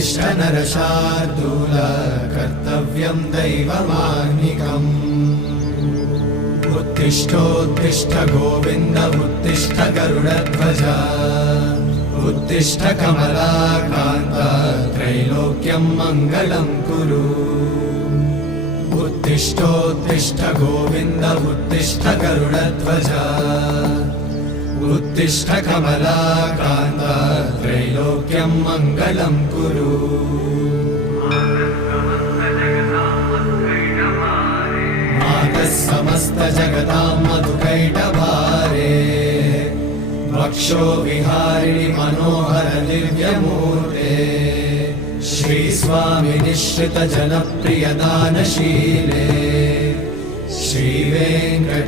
उत्तिष्ठ नरशार्दूल कर्तव्यं दैवमाह्निकम् उत्तिष्ठोत्तिष्ठ गोविन्द उत्तिष्ठ गरुडध्वज उत्तिष्ठ कमलाकान्त त्रैलोक्यं मङ्गलं कुरु उत्तिष्ठोत्तिष्ठ गोविन्द उत्तिष्ठ गरुडध्वज उत्तिष्ठ कमलाकान्त त्रैलोक्यं मङ्गलं कुरु मातः समस्त जगतां मधुकैटभारे वक्षो विहारिणि मनोहर दिव्यमूर्ते श्रीस्वामि निःश्रित जनप्रिय दानशीले श्रीवेङ्कटे